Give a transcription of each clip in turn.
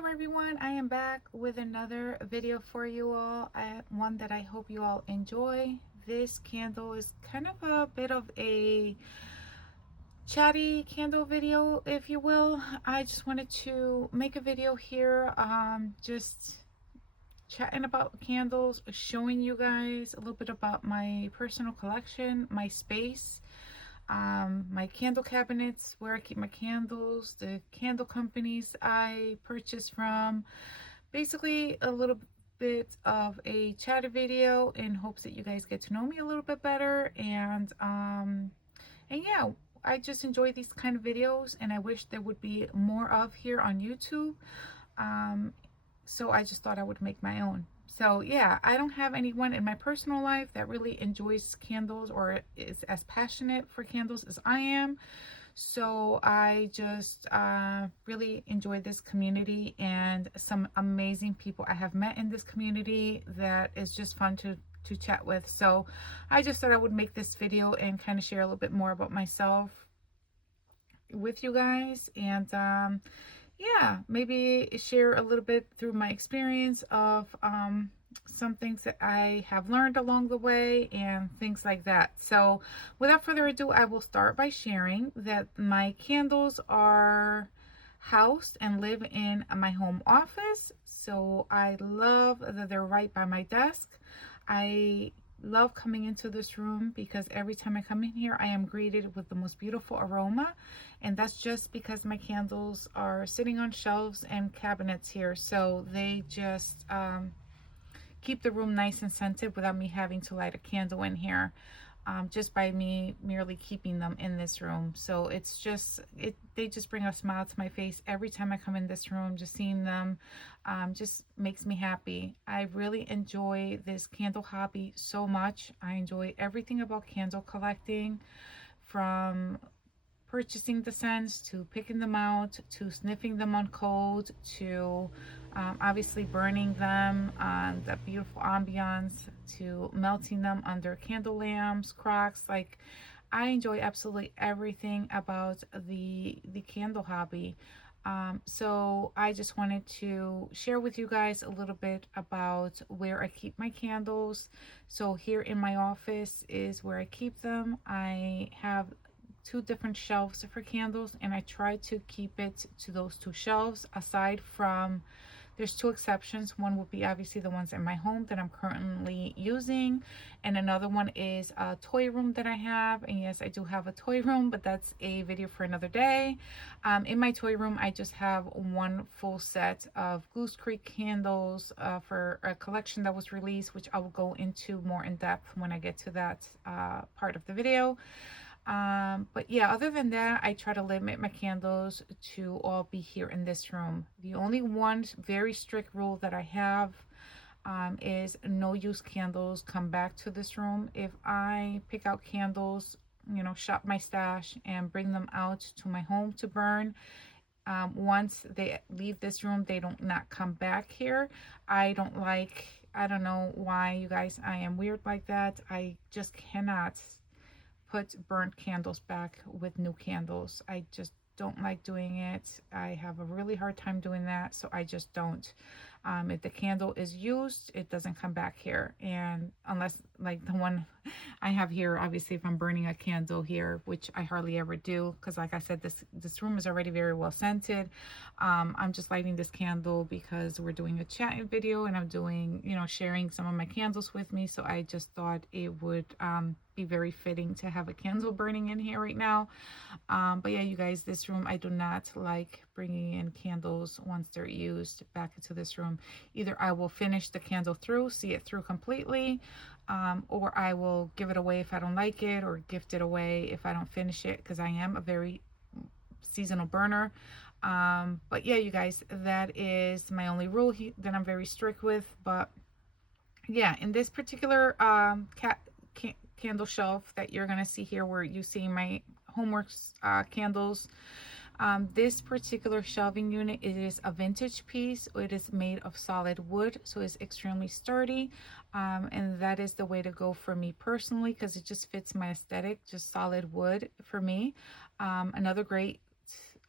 Hello everyone, I am back with another video for you all. One that I hope you all enjoy. This candle is kind of a bit of a chatty candle video, if you will. I just wanted to make a video here, just chatting about candles, showing you guys a little bit about my personal collection, my space, my candle cabinets, where I keep my candles, the candle companies I purchase from. Basically a little bit of a chat video in hopes that you guys get to know me a little bit better. And yeah, I just enjoy these kind of videos, and I wish there would be more of here on YouTube. So I just thought I would make my own. So yeah, I don't have anyone in my personal life that really enjoys candles or is as passionate for candles as I am. So I just really enjoy this community and some amazing people I have met in this community that is just fun to chat with. So I just thought I would make this video and kind of share a little bit more about myself with you guys. And yeah, maybe share a little bit through my experience of some things that I have learned along the way and things like that. So without further ado, I will start by sharing that my candles are housed and live in my home office. So I love that they're right by my desk. I love coming into this room because every time I come in here, I am greeted with the most beautiful aroma, and that's just because my candles are sitting on shelves and cabinets here, so they just keep the room nice and scented without me having to light a candle in here, just by me merely keeping them in this room. So it's just they just bring a smile to my face every time I come in this room. Just seeing them just makes me happy. I really enjoy this candle hobby so much. I enjoy everything about candle collecting, from purchasing the scents to picking them out to sniffing them on cold to obviously burning them on the beautiful ambiance, to melting them under candle lamps, crocks. Like, I enjoy absolutely everything about the candle hobby. So I just wanted to share with you guys a little bit about where I keep my candles. So here in my office is where I keep them. I have two different shelves for candles, and I try to keep it to those two shelves. Aside from, there's two exceptions. One would be obviously the ones in my home that I'm currently using, and another one is a toy room that I have. And yes, I do have a toy room, but that's a video for another day. In my toy room, I just have one full set of Goose Creek candles for a collection that was released, which I will go into more in depth when I get to that part of the video. But yeah, other than that, I try to limit my candles to all be here in this room. The only one very strict rule that I have is no use candles come back to this room. If I pick out candles, you know, shop my stash and bring them out to my home to burn, once they leave this room, they don't not come back here. I don't know why, you guys, I am weird like that. I just cannot put burnt candles back with new candles. I just don't like doing it. I have a really hard time doing that, so I just don't. If the candle is used, it doesn't come back here. And unless, like the one I have here, obviously if I'm burning a candle here, which I hardly ever do, because like I said, this room is already very well scented. I'm just lighting this candle because we're doing a chatting video, and I'm doing, you know, sharing some of my candles with me. So I just thought it would be very fitting to have a candle burning in here right now. But yeah, you guys, this room, I do not like bringing in candles once they're used back into this room. Either I will finish the candle through, see it through completely, or I will give it away if I don't like it, or gift it away if I don't finish it, because I am a very seasonal burner. But yeah, you guys, that is my only rule that I'm very strict with. But yeah, in this particular candle shelf that you're gonna see here, where you see my Homeworx candles, this particular shelving unit, it is a vintage piece. It is made of solid wood, so it's extremely sturdy, and that is the way to go for me personally, because it just fits my aesthetic, just solid wood for me. Another great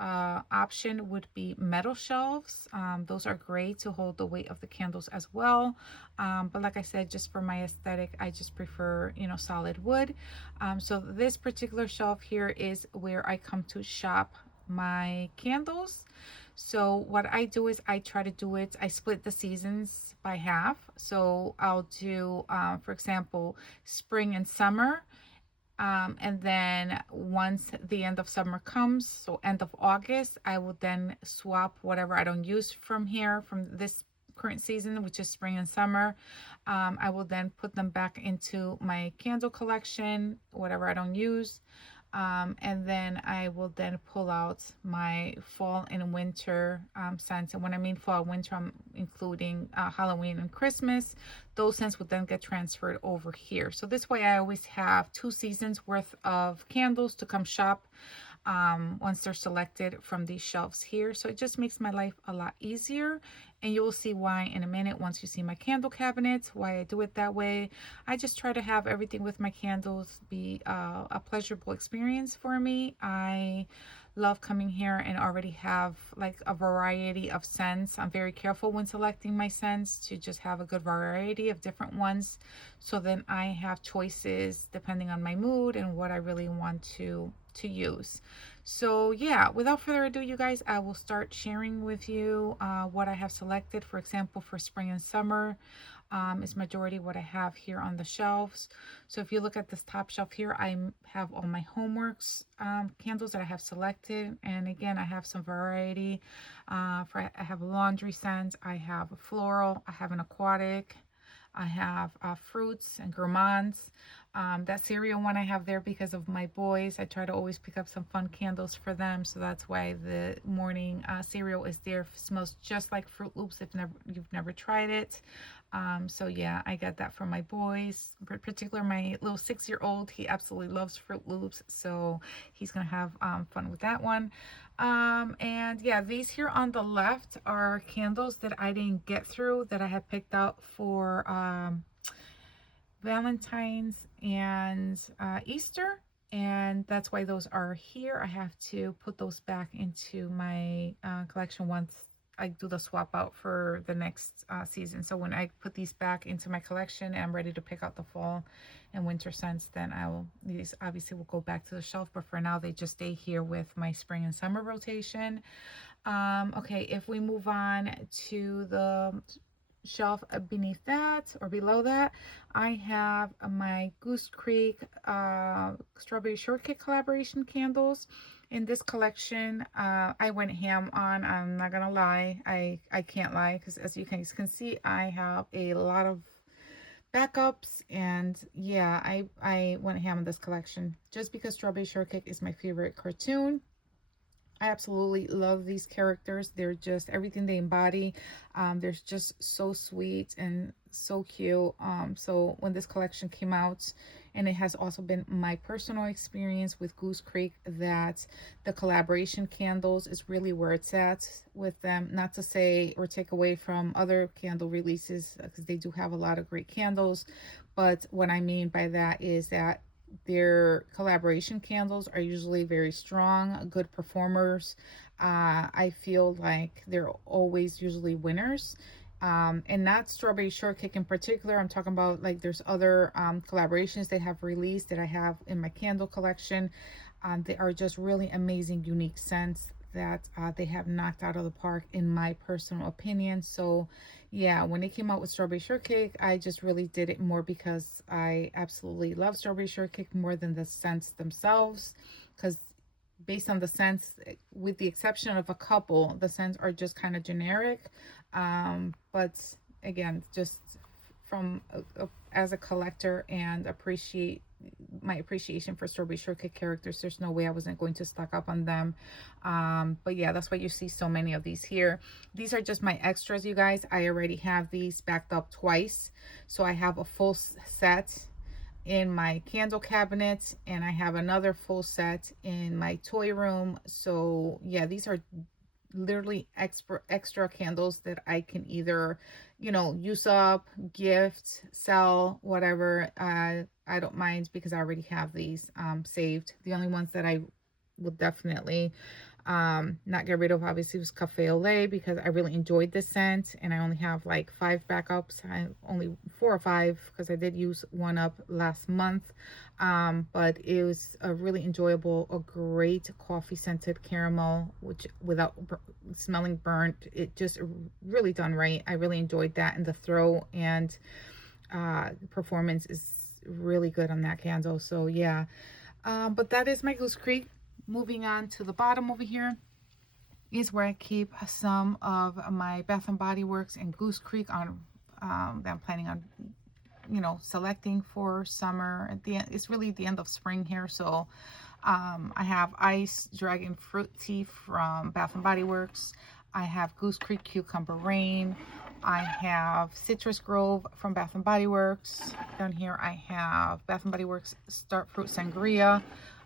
option would be metal shelves. Those are great to hold the weight of the candles as well. But like I said, just for my aesthetic, I just prefer, you know, solid wood. So this particular shelf here is where I come to shop my candles. So what I do is I try to do it, I split the seasons by half. So I'll do, for example, spring and summer. And then once the end of summer comes, so end of August, I will then swap whatever I don't use from here, from this current season, which is spring and summer. I will then put them back into my candle collection, whatever I don't use. And then I will then pull out my fall and winter scents. And when I mean fall and winter, I'm including Halloween and Christmas. Those scents would then get transferred over here. So this way I always have 2 seasons worth of candles to come shop once they're selected from these shelves here. So it just makes my life a lot easier, and you will see why in a minute once you see my candle cabinet, why I do it that way. I just try to have everything with my candles be a pleasurable experience for me. I love coming here and already have like a variety of scents. I'm very careful when selecting my scents to just have a good variety of different ones, so then I have choices depending on my mood and what I really want to use. So yeah, without further ado, you guys, I will start sharing with you what I have selected. For example, for spring and summer is majority what I have here on the shelves. So if you look at this top shelf here, I have all my Homeworx candles that I have selected. And again, I have some variety. I have laundry scents, I have a floral, I have an aquatic, I have fruits and gourmands. That cereal one I have there because of my boys. I try to always pick up some fun candles for them, so that's why the morning cereal is there. It smells just like Fruit Loops if you've never tried it. So yeah, I got that from my boys, in particular my little 6-year-old. He absolutely loves Fruit Loops, so he's gonna have fun with that one. And yeah, these here on the left are candles that I didn't get through, that I had picked out for Valentine's and Easter, and that's why those are here. I have to put those back into my collection once I do the swap out for the next season. So when I put these back into my collection and I'm ready to pick out the fall and winter scents, then these obviously will go back to the shelf, but for now they just stay here with my spring and summer rotation. Okay, if we move on to the shelf beneath that or below that, I have my Goose Creek Strawberry Shortcake collaboration candles. In this collection, I went ham on. I'm not gonna lie, I can't lie, because as you guys can see, I have a lot of backups, and yeah, I went ham on this collection just because Strawberry Shortcake is my favorite cartoon. I absolutely love these characters. They're just everything they embody. They're just so sweet and so cute. So when this collection came out, and it has also been my personal experience with Goose Creek, that the collaboration candles is really where it's at with them. Not to say or take away from other candle releases, because they do have a lot of great candles. But what I mean by that is that their collaboration candles are usually very strong, good performers. I feel like they're always usually winners. And not Strawberry Shortcake in particular. I'm talking about, like, there's other collaborations they have released that I have in my candle collection. They are just really amazing, unique scents that they have knocked out of the park in my personal opinion. So yeah, when they came out with Strawberry Shortcake, I just really did it more because I absolutely love Strawberry Shortcake more than the scents themselves, because based on the scents, with the exception of a couple, the scents are just kind of generic. But again, just from as a collector and my appreciation for Strawberry Shortcake characters, there's no way I wasn't going to stock up on them. But yeah, that's why you see so many of these here. These are just my extras, you guys. I already have these backed up twice, so I have a full set in my candle cabinet, and I have another full set in my toy room. So yeah, these are literally extra candles that I can either, you know, use up, gift, sell, whatever. I don't mind, because I already have these saved. The only ones that I would definitely Not get rid of, obviously, was Cafe au Lait, because I really enjoyed this scent, and I only have like 5 backups. I only 4 or 5, because I did use one up last month. But it was a really enjoyable, a great coffee scented caramel, which without smelling burnt. It just really done right. I really enjoyed that in the throw, and performance is really good on that candle. So yeah, but that is my Goose Creek. Moving on to the bottom over here is where I keep some of my Bath and Body Works and Goose Creek on that I'm planning on, you know, selecting for summer. At the end, it's really the end of spring here, so I have Ice Dragon Fruit Tea from Bath and Body Works. I have Goose Creek Cucumber Rain. I have Citrus Grove from Bath and Body Works. Down here I have Bath and Body Works Start Fruit Sangria.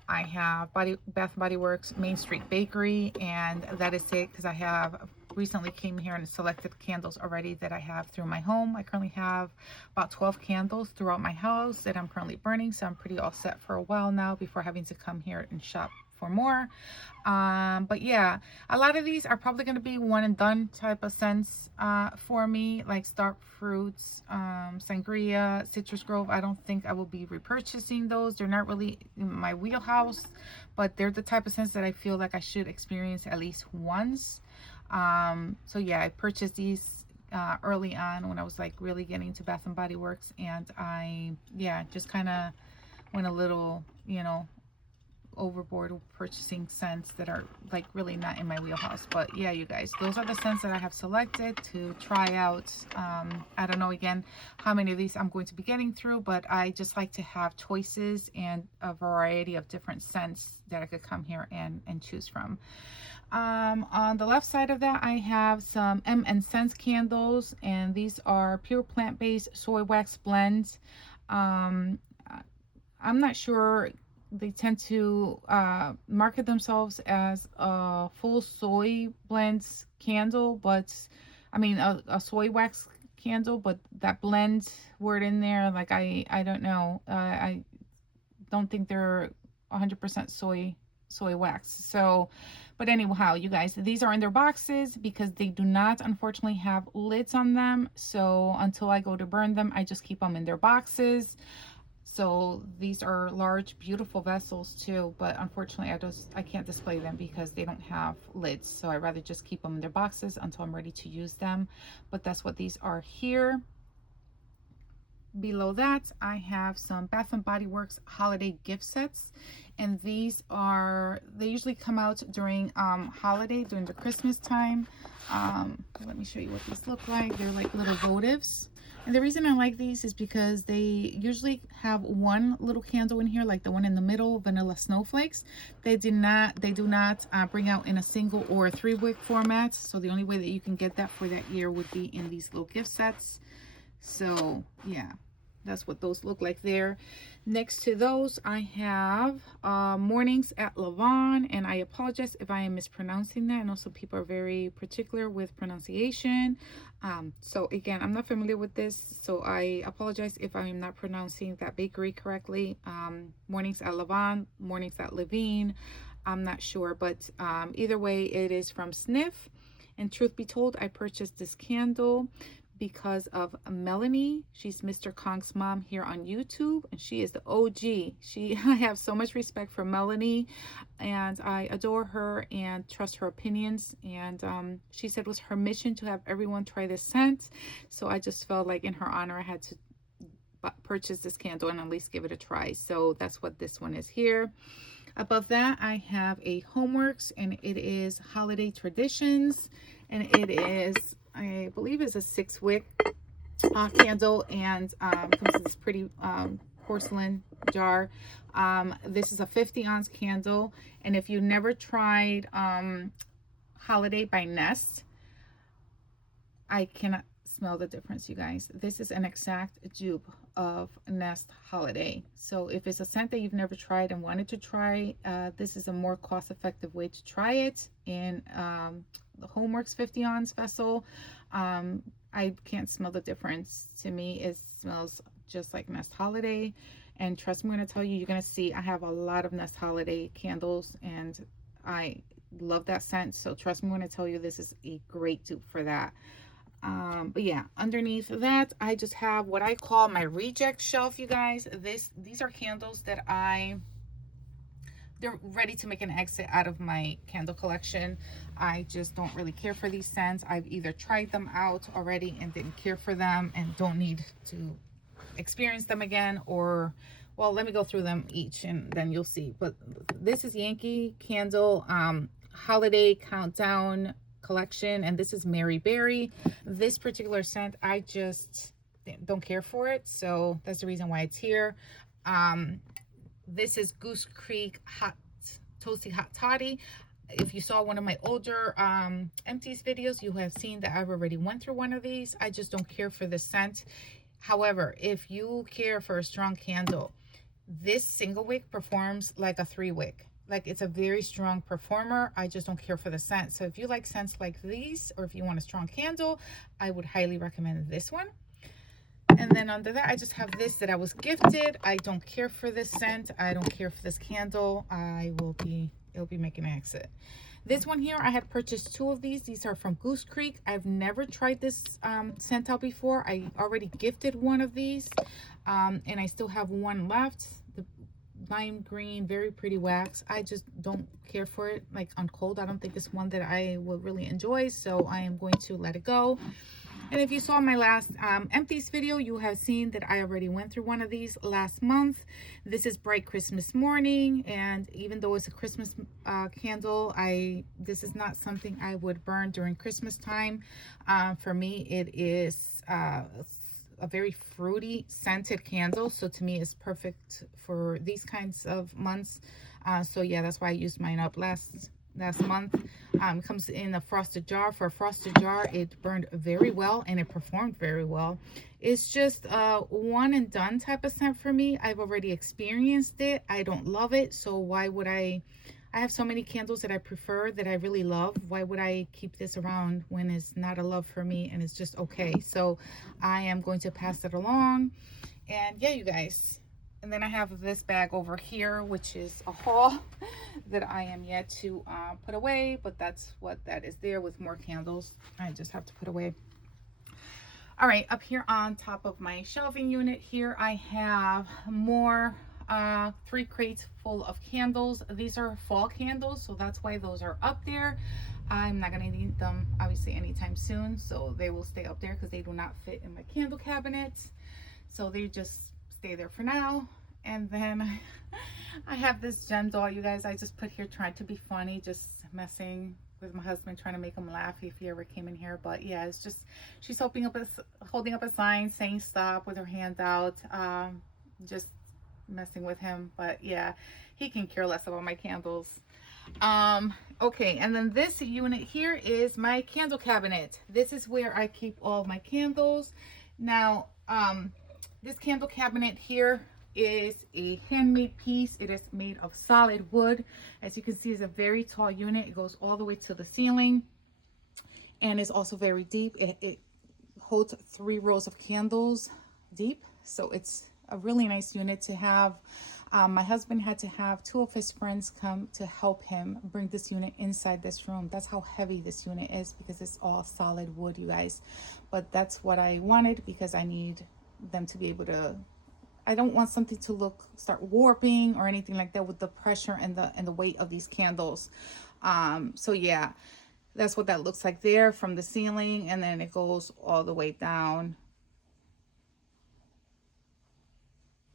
I have Bath and Body Works Main Street Bakery, and that is it, because I have recently came here and selected candles already that I have through my home. I currently have about 12 candles throughout my house that I'm currently burning, so I'm pretty all set for a while now before having to come here and shop for more. But yeah, a lot of these are probably going to be one and done type of scents for me, like Start Fruits, Sangria, Citrus Grove. I don't think I will be repurchasing those. They're not really in my wheelhouse, but they're the type of scents that I feel like I should experience at least once. So yeah, I purchased these early on when I was like really getting to Bath and Body Works, and I, yeah, just kind of went a little, you know, overboard with purchasing scents that are like really not in my wheelhouse. But yeah, you guys, those are the scents that I have selected to try out. I don't know again how many of these I'm going to be getting through, but I just like to have choices and a variety of different scents that I could come here and choose from. On the left side of that, I have some M&Sense candles, and these are pure plant-based soy wax blends. I'm not sure, they tend to market themselves as a full soy blends candle, but I mean a soy wax candle, but that blend word in there, like I don't know, I don't think they're 100% soy wax. So but anyhow, you guys, these are in their boxes because they do not unfortunately have lids on them, so until I go to burn them, I just keep them in their boxes. So these are large, beautiful vessels too, but unfortunately I can't display them because they don't have lids. So I'd rather just keep them in their boxes until I'm ready to use them. But that's what these are here. Below that, I have some Bath and Body Works holiday gift sets, and these are, they usually come out during during the Christmas time. Let me show you what these look like. They're like little votives. And the reason I like these is because they usually have one little candle in here, like the one in the middle, vanilla snowflakes. They do not bring out in a single or a 3-wick format. So the only way that you can get that for that year would be in these little gift sets. So yeah, that's what those look like there. Next to those, I have Mornings at Lavon, and I apologize if I am mispronouncing that. I know some people are very particular with pronunciation. So again, I'm not familiar with this, so I apologize if I am not pronouncing that bakery correctly. Mornings at Lavon, Mornings at Levine, I'm not sure, but either way, it is from Sniff. And truth be told, I purchased this candle because of Melanie. She's Mr.Kongsmom here on YouTube, and she is the OG. I have so much respect for Melanie, and I adore her and trust her opinions. And she said it was her mission to have everyone try this scent, so I just felt like in her honor I had to purchase this candle and at least give it a try. So that's what this one is here. Above that, I have a Homeworx, and it is Holiday Traditions, and it is, I believe, it's a 6-wick candle, and comes in this pretty porcelain jar. This is a 50-ounce candle, and if you never tried Holiday by Nest, I cannot smell the difference, you guys. This is an exact dupe of Nest Holiday. So if it's a scent that you've never tried and wanted to try, this is a more cost-effective way to try it in the Homeworx 50-ounce vessel. I can't smell the difference. To me, it smells just like Nest Holiday. And trust me when I tell you, you're gonna see I have a lot of Nest Holiday candles, and love that scent. So trust me when I tell you this is a great dupe for that. But yeah, underneath that, I just have what I call my reject shelf, you guys. These are candles that they're ready to make an exit out of my candle collection. I just don't really care for these scents. I've either tried them out already and didn't care for them and don't need to experience them again, or, well, let me go through them each and then you'll see. But this is Yankee Candle Holiday Countdown collection, and this is Mary Berry. This particular scent, I just don't care for it, so that's the reason why it's here. This is Goose Creek Hot Toasty Hot Toddy. If you saw one of my older empties videos, you have seen that I've already went through one of these. I just don't care for the scent. However, if you care for a strong candle, this single wick performs like a 3-wick. Like, it's a very strong performer. I just don't care for the scent. So if you like scents like these, or if you want a strong candle, I would highly recommend this one. And then under that, I just have this that I was gifted. I don't care for this scent. I don't care for this candle. It'll be making an exit. This one here, I had purchased 2 of these. These are from Goose Creek. I've never tried this scent out before. I already gifted one of these, and I still have one left. The lime green, very pretty wax. I just don't care for it, like on cold. I don't think it's one that I will really enjoy, so I am going to let it go. And if you saw my last empties video, you have seen that I already went through one of these last month. This is Bright Christmas Morning, and even though it's a Christmas candle, this is not something I would burn during Christmas time. For me, it is a very fruity scented candle, so to me it's perfect for these kinds of months. So yeah, that's why I used mine up last month. Comes in a frosted jar. For a frosted jar, it burned very well and it performed very well. It's just a one and done type of scent for me. I've already experienced it. I don't love it, so why would I have so many candles that I prefer, that I really love. Why would I keep this around when it's not a love for me and it's just okay? So I am going to pass it along. And yeah, you guys. And then I have this bag over here, which is a haul that I am yet to put away, but that's what that is there with more candles. I just have to put away. All right, up here on top of my shelving unit here, I have more 3 crates full of candles. These are fall candles, so that's why those are up there. I'm not gonna need them obviously anytime soon, so they will stay up there because they do not fit in my candle cabinet. So they just stay there for now. And then I have this gem doll, you guys, I just put here trying to be funny, just messing with my husband, trying to make him laugh if he ever came in here. But yeah, it's just, she's holding up a sign saying stop with her hand out, just messing with him. But yeah, he can care less about my candles. Okay, and then this unit here is my candle cabinet. This is where I keep all of my candles. Now this candle cabinet here is a handmade piece. It is made of solid wood. As you can see, it's a very tall unit. It goes all the way to the ceiling and is also very deep. It holds 3 rows of candles deep, so it's a really nice unit to have. My husband had to have 2 of his friends come to help him bring this unit inside this room. That's how heavy this unit is, because it's all solid wood, you guys. But that's what I wanted, because I need them to be able to, I don't want something to start warping or anything like that with the pressure and the weight of these candles. So yeah, that's what that looks like there from the ceiling, and then it goes all the way down.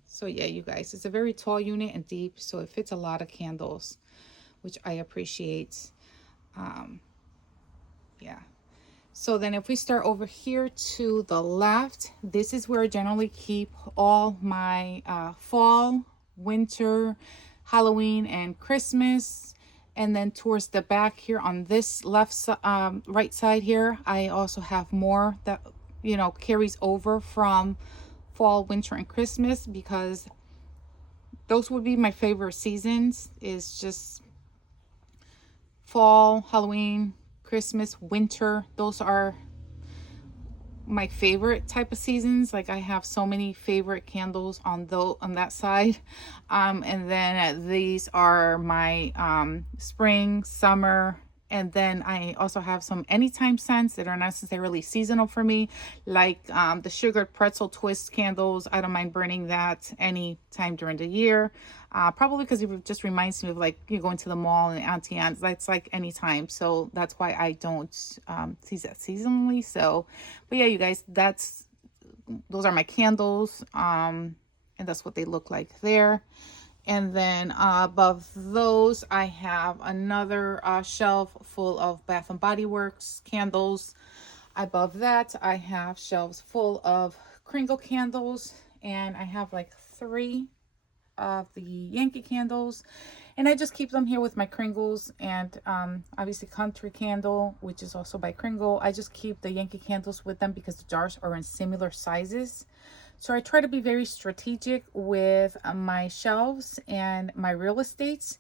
So yeah, you guys, it's a very tall unit and deep, so it fits a lot of candles, which I appreciate. Yeah. So then if we start over here to the left, this is where I generally keep all my fall, winter, Halloween, and Christmas. And then towards the back here on this right side here, I also have more that, you know, carries over from fall, winter, and Christmas, because those would be my favorite seasons, is just fall, Halloween, Christmas, winter. Those are my favorite type of seasons. Like I have so many favorite candles on that side. And then these are my spring, summer, and then I also have some anytime scents that are not necessarily seasonal for me, like the sugared pretzel twist candles. I don't mind burning that any time during the year. Probably because it just reminds me of like you going to the mall and Auntie Anne's. That's like anytime. So that's why I don't see that seasonally. So, but yeah, you guys, those are my candles. And that's what they look like there. And then above those, I have another shelf full of Bath and Body Works candles. Above that, I have shelves full of Kringle candles. And I have like 3 of the Yankee candles. And I just keep them here with my Kringles. And obviously Country Candle, which is also by Kringle. I just keep the Yankee candles with them because the jars are in similar sizes. So I try to be very strategic with my shelves and my real estates.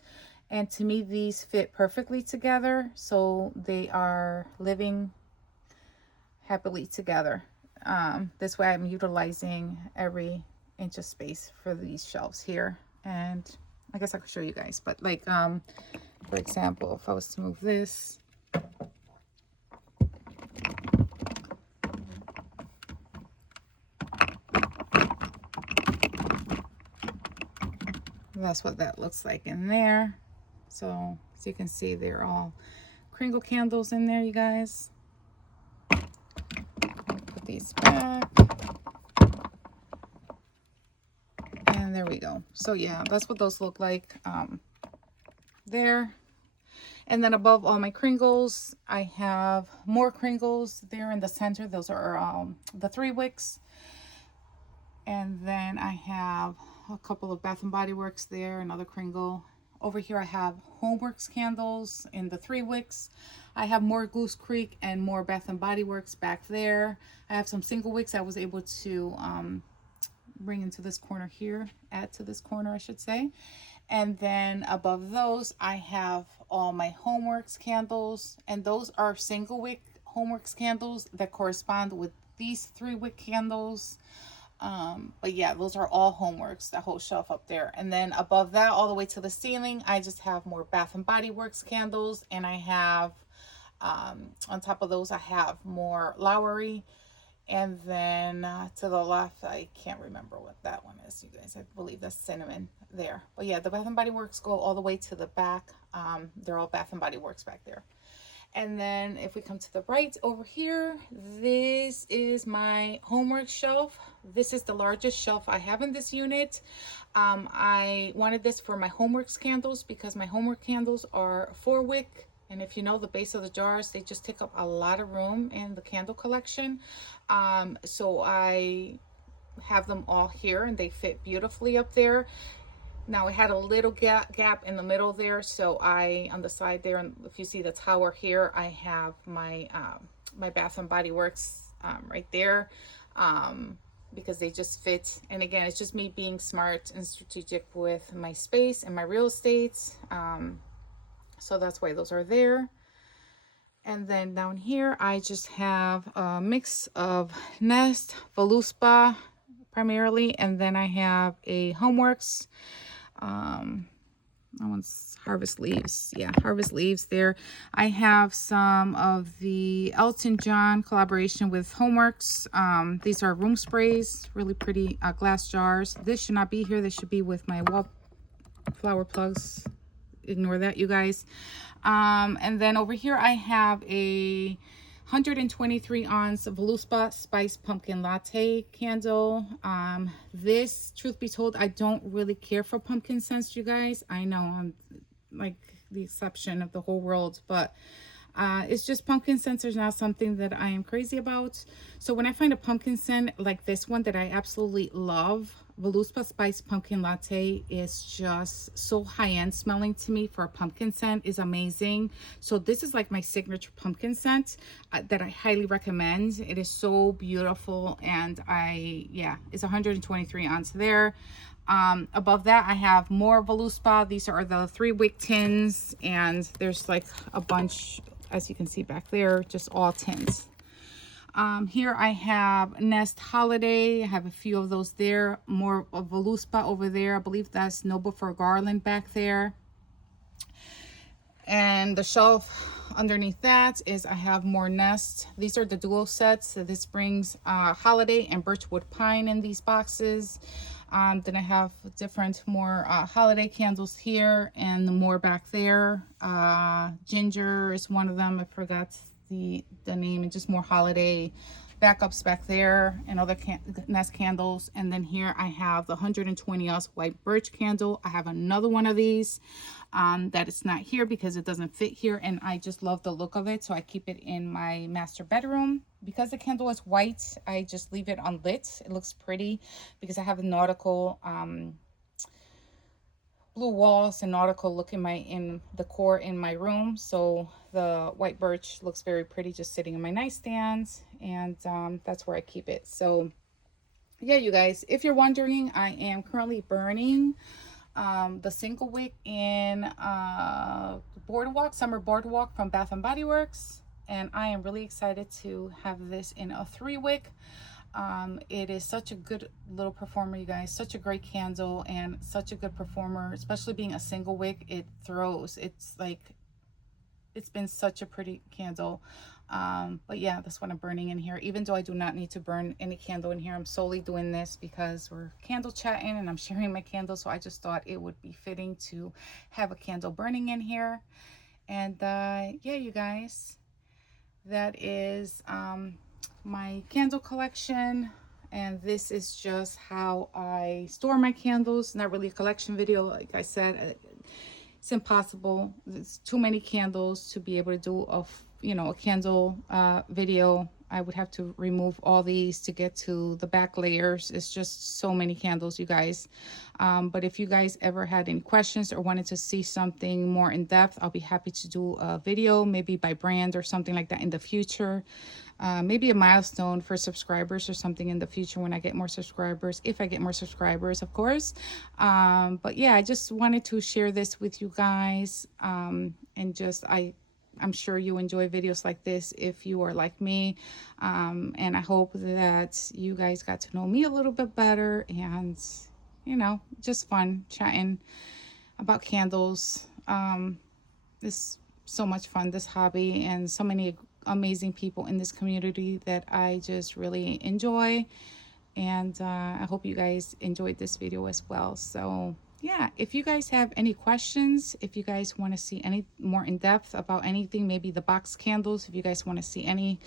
And to me, these fit perfectly together. So they are living happily together. This way I'm utilizing every inch of space for these shelves here. And I guess I could show you guys. But like, for example, if I was to move this. That's what that looks like in there. So as you can see, they're all Kringle candles in there, you guys. Put these back. And there we go. So yeah, that's what those look like there. And then above all my Kringles, I have more Kringles there in the center. Those are the 3 wicks. And then I have a couple of Bath and Body Works there, another Kringle. Over here I have Homeworx candles in the 3 wicks. I have more Goose Creek and more Bath and Body Works back there. I have some single wicks I was able to bring into this corner here, add to this corner I should say. And then above those I have all my Homeworx candles, and those are single wick Homeworx candles that correspond with these 3 wick candles. But yeah, those are all Homeworx, that whole shelf up there. And then above that, all the way to the ceiling, I just have more Bath and Body Works candles. And I have, on top of those, I have more Lowry. And then to the left, I can't remember what that one is, you guys. I believe that's cinnamon there. But yeah, the Bath and Body Works go all the way to the back. They're all Bath and Body Works back there. And then if we come to the right over here, this is my Homeworx shelf. This is the largest shelf I have in this unit. I wanted this for my Homeworx candles because my Homeworx candles are 4 wick. And if you know the base of the jars, they just take up a lot of room in the candle collection. So I have them all here and they fit beautifully up there. Now I had a little gap in the middle there, so on the side there, and if you see the tower here, I have my my Bath and Body Works right there, because they just fit. And again, it's just me being smart and strategic with my space and my real estate. So that's why those are there. And then down here, I just have a mix of Nest, Voluspa primarily, and then I have a Homeworx. That one's Harvest Leaves. Yeah, Harvest Leaves there. I have some of the Elton John collaboration with Homeworx. These are room sprays, really pretty glass jars. This should not be here. This should be with my wallflower plugs. Ignore that, you guys. And then over here I have a 123 ounce Voluspa Spice Pumpkin Latte candle. This, truth be told, I don't really care for pumpkin scents, you guys. I know I'm like the exception of the whole world, but it's just pumpkin scents are not something that I am crazy about. So when I find a pumpkin scent like this one that I absolutely love, Voluspa Spice Pumpkin Latte is just so high-end smelling to me for a pumpkin scent, is amazing. So this is like my signature pumpkin scent that I highly recommend. It is so beautiful, and it's 123 ounce there. Above that I have more Voluspa. These are the 3 wick tins, and there's like a bunch, as you can see back there, just all tins. Here I have Nest Holiday. I have a few of those there. More of a loose spot over there. I believe that's Noble for Garland back there. And the shelf underneath that is I have more Nest. These are the duo sets. So this brings Holiday and Birchwood Pine in these boxes. Then I have different more holiday candles here and more back there. Ginger is one of them. I forgot the name, and just more holiday backups back there and other Nest candles. And then here I have the 120 oz white birch candle. I have another one of these that is not here because it doesn't fit here, and I just love the look of it, so I keep it in my master bedroom. Because the candle is white, I just leave it unlit. It looks pretty because I have a nautical blue walls and nautical look in the core in my room, so the white birch looks very pretty just sitting in my nightstand, and that's where I keep it. So yeah, you guys, if you're wondering, I am currently burning the single wick in Boardwalk, Summer Boardwalk from Bath and Body Works, and I am really excited to have this in a 3 wick. It is such a good little performer, you guys. Such a great candle and such a good performer, especially being a single wick. It throws. It's like, it's been such a pretty candle. But yeah, that's what I'm burning in here. Even though I do not need to burn any candle in here, I'm solely doing this because we're candle chatting and I'm sharing my candle. So I just thought it would be fitting to have a candle burning in here. And yeah, you guys, that is my candle collection, and this is just how I store my candles. Not really a collection video, like I said. It's impossible. There's too many candles to be able to do a candle video. I would have to remove all these to get to the back layers. It's just so many candles, you guys. But if you guys ever had any questions or wanted to see something more in depth, I'll be happy to do a video, maybe by brand or something like that in the future. Maybe a milestone for subscribers or something in the future when I get more subscribers, if I get more subscribers, of course. But yeah, I just wanted to share this with you guys. And just, I'm sure you enjoy videos like this if you are like me. And I hope that you guys got to know me a little bit better, and, just fun chatting about candles. It's so much fun, this hobby, and so many amazing people in this community that I just really enjoy. And I hope you guys enjoyed this video as well. So yeah, if you guys have any questions, if you guys want to see any more in depth about anything, maybe the box candles, if you guys want to see any,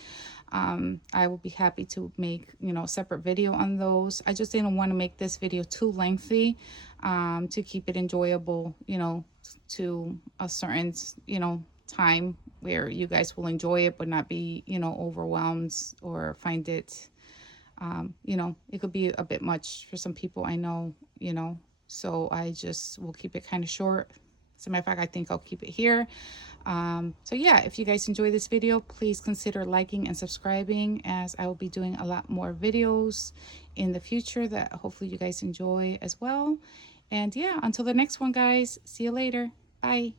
I will be happy to make a separate video on those. I just didn't want to make this video too lengthy, to keep it enjoyable, to a certain time where you guys will enjoy it but not be overwhelmed or find it it could be a bit much for some people, I know, so I just will keep it kind of short. As a matter of fact, I think I'll keep it here. So yeah, if you guys enjoy this video, please consider liking and subscribing, as I will be doing a lot more videos in the future that hopefully you guys enjoy as well. And yeah, until the next one, guys, see you later. Bye.